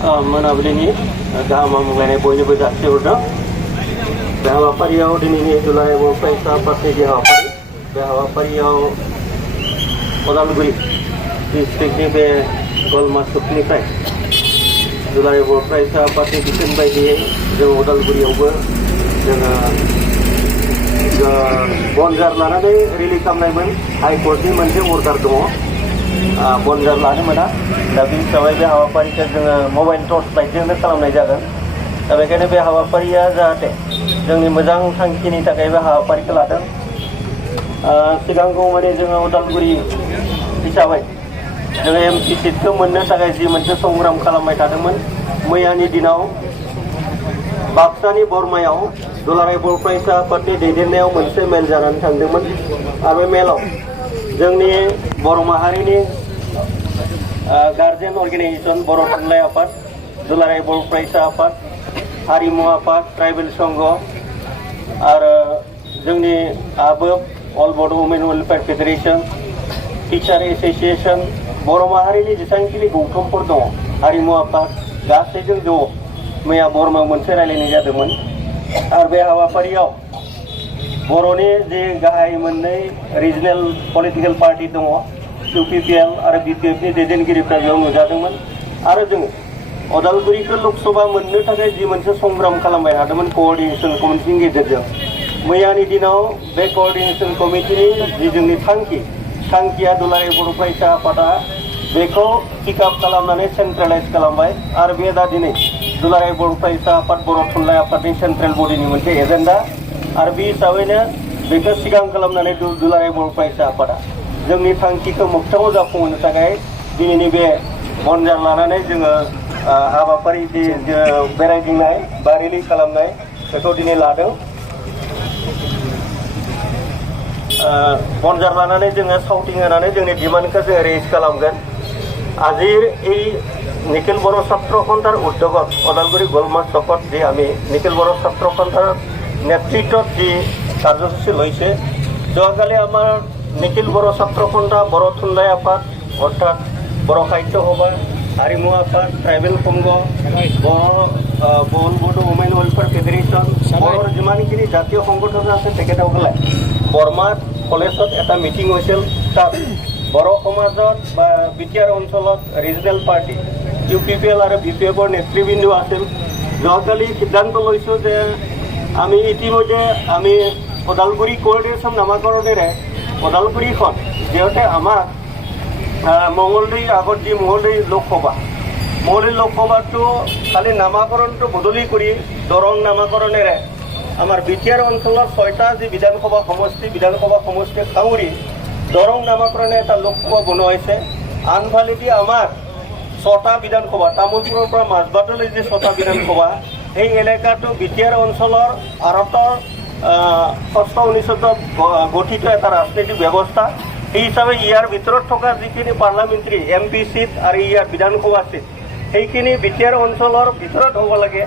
मोनाबिलिनि गाहाम हामलायनाय बयनोबो जासिहरदों। बे हाबाफारियाव दिनैनि जुलाइ फरायसा आफादनि हाबाफारि बे हाबाफारियाव उदालगुरि डिस्ट्रिक्टनि बे गलमा सखनिफ्राय जुलाइ फरायसा आफादनि बिथोन बायदियै जों उदालगुरियावबो जोङो बनजार लानानै रिलि खालामनायमोन। हाइकर्टनि मोनसे अर्डार दङ बनजार लानो मोना। दा बे हिसाबै बे हाबाफारिखौ जोङो मबाइल टर्च लाइटजोंनो खालामनाय जागोन। दा बेखायनो बे हाबाफारिया जाहाथे जोंनि मोजां थांखिनि थाखाय बे हाबाफारिखौ लादों। सिगांगौ माने जोङो उदालगुरि हिसाबै जोङो एमपि सिटखौ मोननो थाखाय जि मोनसे संग्राम खालामबाय थादोंमोन। मैयानि दिनाव बाक्सानि बरमायाव दुलाराय बर' फरायसा आफादनि दैदेननायाव मोनसे मेल जानानै थांदोंमोन आरो बे मेलाव जोंनि बर' माहारिनि गार्जेन अर्गेनाइजेसन बर' थुनलाइ आफाद, दुलाराय बर' फरायसा आफाद, हारिमु आफाद, ट्राइबेल संघ आरो जोंनि आबोब अल बड' वुमेन वेलफेयार फेडारेसन, टिचार एस'सिएसन, बर' माहारिनि जेसेबांखिनि गौथुमफोर दङ हारिमु आफाद गासैजों ज' मैया बरमायाव मोनसे रायलायनाय जादोंमोन। आरो बे हाबाफारियाव बर'नि जे गाहाय मोननै रिजनेल पलिटिकेल पार्टि दङ इउपिपिएल आरो बिपिएफनि दैदेनगिरिफ्रा बेयाव नुजादोंमोन। आरो जोङो उदालगुरिखौ लोकसभा मोननो थाखाय जि मोनसे संग्राम खालामबाय थादोंमोन कअर्डिनेसन कमिटिनि गेजेरजों। मैयानि दिनाव बे कअर्डिनेसन कमिटिनि जि जोंनि थांखिया दुलाराय बर' फरायसा आफादा बेखौ पिकआप खालामनानै सेन्ट्रेलाइज खालामबाय। आरो बे दा दिनै दुलाराय बर' फरायसा आफाद बर' थुनलाइ आफादनि सेन्ट्रेल बडिनि मोनसे एजेन्डा। आरो बे हिसाबैनो बेखौ सिगां खालामनानै दुलाराय बर' फरायसा आफादा जोंनि थांखिखौ मोगथाङाव जाफुंहोनो थाखाय दिनैनि बे बनजार लानानै जोङो हाबाफारि जि बेरायदिंनाय बा रिलिज खालामनाय बेखौ दिनै लादों। बनजार लानानै जोङो साउटिं होनानै जोंनि डिमान्डखौ जोङो रेज खालामगोन। আজিৰ এই নিখিল বড়ো ছাত্ৰ সন্থাৰ উদ্যোগত ওদালগুৰি গলমা চকত যি আমি নিখিল বড়ো ছাত্ৰ সন্থাৰ নেতৃত্বত যি কাৰ্যসূচী লৈছে, যোৱাকালি আমাৰ নিখিল বড়ো ছাত্ৰ সন্থা, বড়ো থুনলাই আফাদ অৰ্থাৎ বড়ো সাহিত্য সভা, হাৰিমু আফাদ, ট্ৰাইবেল সংঘ, Bodo Bodo women welfare federation, বড়োৰ যিমানখিনি জাতীয় সংগঠন আছে তেখেতসকলে বৰমাত কলেজত এটা মিটিং হৈছিল। তাত বড়ো সমাজত বা বিটিআৰ অঞ্চলত ৰিজনেল পাৰ্টি ইউপিপিএল আৰু বিপিএফৰ নেতৃবৃন্দ আছিল। যোৱাকালি সিদ্ধান্ত লৈছোঁ যে আমি ইতিমধ্যে আমি ওদালগুৰি কৰ্ডিনেশ্যন নামাকৰণেৰে ওদালগুৰিখন যিহেতু আমাক মঙলদৈৰ আগত যি মঙলদৈ লোকসভাটো খালি নামাকৰণটো বদলি কৰি দৰং নামাকৰণেৰে আমাৰ বিটিআৰ অঞ্চলৰ 6টা যি বিধানসভা সমষ্টি সাঙুৰি দৰং নামাকৰণে এটা লোকসভা বনোৱা হৈছে। আনফালেদি আমাৰ 6টা বিধানসভা, তামোলপুৰৰ পৰা মাজবাটলৈ যি 6টা বিধানসভা, সেই এলেকাটো বিটিআৰ অঞ্চলৰ ভাৰতৰ ষষ্ঠ অনুচ্ছেদত গঠিত এটা ৰাজনৈতিক ব্যৱস্থা। সেই হিচাপে ইয়াৰ ভিতৰত থকা যিখিনি পাৰ্লামেণ্টাৰী এমপি চিট আৰু ইয়াৰ বিধানসভা চিট সেইখিনি বিটিআৰ অঞ্চলৰ ভিতৰত হ'ব লাগে।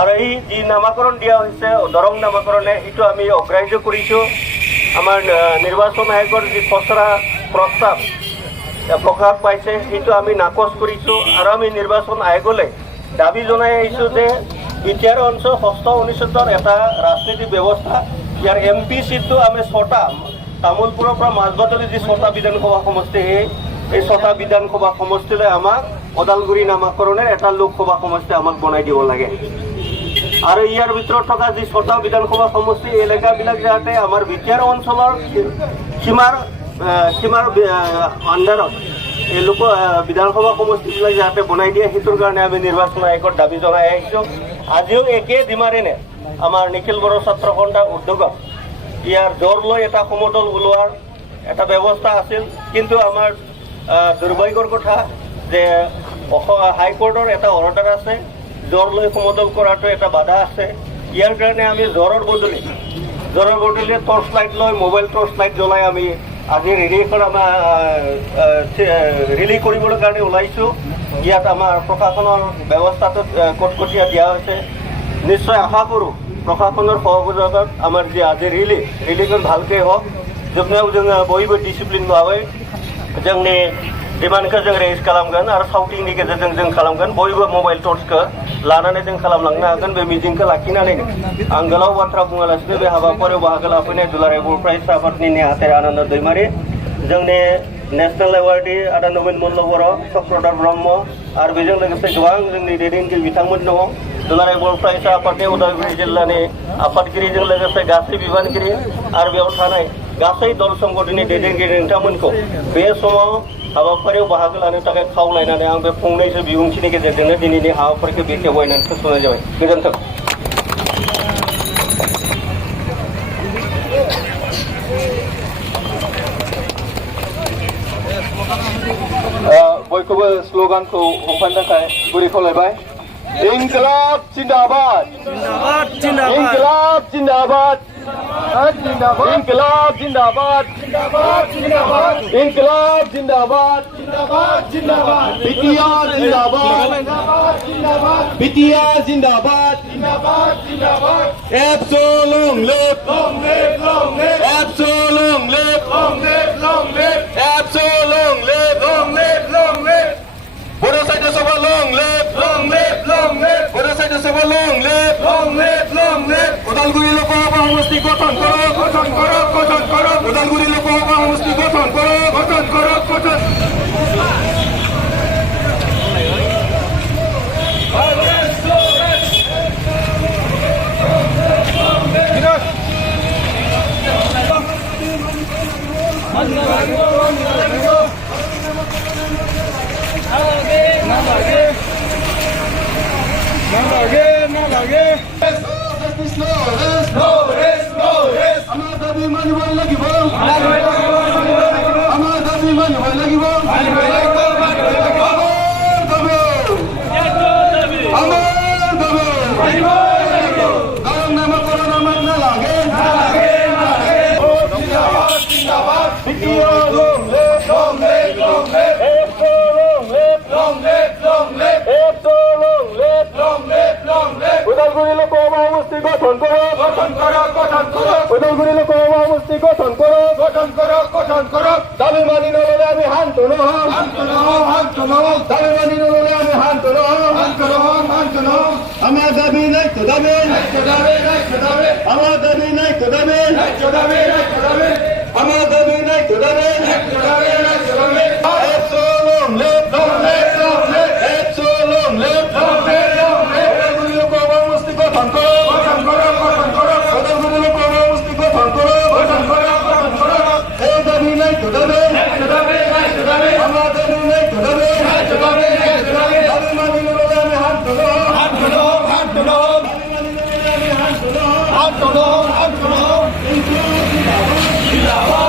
আৰু এই যি নামাকৰণ দিয়া হৈছে দৰং নামাকৰণে, সেইটো আমি অগ্ৰাহ্য কৰিছোঁ। আমাৰ নিৰ্বাচন আয়োগৰ যি খচৰা প্ৰস্তাৱ প্ৰকাশ পাইছে সেইটো আমি নাকচ কৰিছোঁ। আৰু আমি নিৰ্বাচন আয়োগলৈ দাবী জনাই আহিছোঁ যে বিটিআৰ অঞ্চল ষষ্ঠ অনুচ্ছেদৰ এটা ৰাজনৈতিক ব্যৱস্থা, ইয়াৰ এমপি চিটটো আমি 6টা, তামোলপুৰৰ পৰা মাজবাটলৈ যি 6টা বিধানসভা সমষ্টি, এই 6টা বিধানসভা সমষ্টিলৈ আমাক ওদালগুৰি নামাকৰণৰ এটা লোকসভা সমষ্টি আমাক বনাই দিব লাগে। আৰু ইয়াৰ ভিতৰত থকা যি 6টা বিধানসভা সমষ্টি এলেকাবিলাক যাতে আমাৰ বিটিআৰ অঞ্চলৰ সীমাৰ আণ্ডাৰত এই বিধানসভা সমষ্টিবিলাক যাতে বনাই দিয়ে, সেইটোৰ কাৰণে আমি নিৰ্বাচন আয়োগৰ দাবী জনাই আহিছোঁ। আজিও একে ধিমাৰেনে আমাৰ নিখিল বড়ো ছাত্ৰ সন্থাৰ উদ্যোগত ইয়াৰ জোৰ লৈ এটা সমদল ওলোৱাৰ এটা ব্যৱস্থা আছিল। কিন্তু আমাৰ দুৰ্ভাগ্যৰ কথা যে হাইকোৰ্টৰ এটা অৰ্ডাৰ আছে, জোৰ লৈ সমদল কৰাটো এটা বাধা আছে। ইয়াৰ কাৰণে আমি জ্বৰৰ বদলি টৰ্চ লাইট লৈ, মোবাইল টৰ্চ লাইট জ্বলাই আমি আজি ৰিলি কৰিবলৈ কাৰণে ওলাইছোঁ। ইয়াত আমাৰ প্ৰশাসনৰ ব্যৱস্থাটো কটকটীয়া দিয়া হৈছে। নিশ্চয় আশা কৰোঁ प्रशासनर सहयोगत आमार जी आज रिलिखौ भालके हक जोबनायाव जोङो बयबो डिसिप्लिन भाबै जोंनि डिमान्डखौ जों रेज खालामगोन आरो साउटिंनि गेजेरजों जों खालामगोन बयबो मबाइल टर्चखौ लानानै जों खालामलांनो हागोन बे मिजिंखौ लाखिनानैनो आं गोलाव बाथ्रा बुङालासिनो बे हाबाफारियाव बाहागो लाफैनाय दुलाराय बर' फरायसा आफादनि नेहाथारि आनन्द दैमारि जोंनि नेशनेल एवार्डि आदा नबिन मल्ल बर' चक्रधर ब्रह्म आरो बेजों लोगोसे गोबां जोंनि दैदेनगिरि बिथांमोन दङ दुलाराय बर' फरायसा आफादनि उदालगुरि जिल्लानि आफादगिरिजों लोगोसे गासै बिबानगिरि आरो बेयाव थानाय गासै दल संगठननि दैदेनगिरि नोंथांमोनखौ बे समाव हाबाफारियाव बाहागो लानो थाखाय खावलायनानै आं बे फंनैसो बिबुंथिनि गेजेरजोंनो दिनैनि हाबाफारिखौ बेखेवबायनानै फोजोबनाय जाबाय गोजोन्थों। बयखौबो स्ल'गानखौ हमफानो थाखाय गुरै खावलायबाय। इंकलाब जिंदाबाद जिंदाबाद जिंदाबाद इंकलाब जिंदाबाद इंकलाब जिंदाबाद इंकलाब जिंदाबाद बीटीआर जिंदाबाद बीटीआर जिंदाबाद एब्सोलुट बर' साहित्य सभा long live बर' साहित्य सभा long live उदालगुरि लोकसभा সমষ্টি গঠন করো উদালগুৰি লোকসভা সমষ্টি গঠন কৰো না লাগে আমাৰ দাবী মানিব লাগিব আমাৰ দাবী মানিব লাগিব নামাকৰণ আমাক নালাগে উদালগুৰি লোকসভা সমষ্টি গঠন কৰো উদালগুৰি লোকসভা সমষ্টি গঠন করো দাবি মানি নললে আমি শান্ত নহম দাবি মানি নললে আমি শান্ত নহম আমার দাবি নাই তো দাবি আমার দাবি নাই তো দাবি আমার দাবি নাই তো দাবি জিন্দাবাদ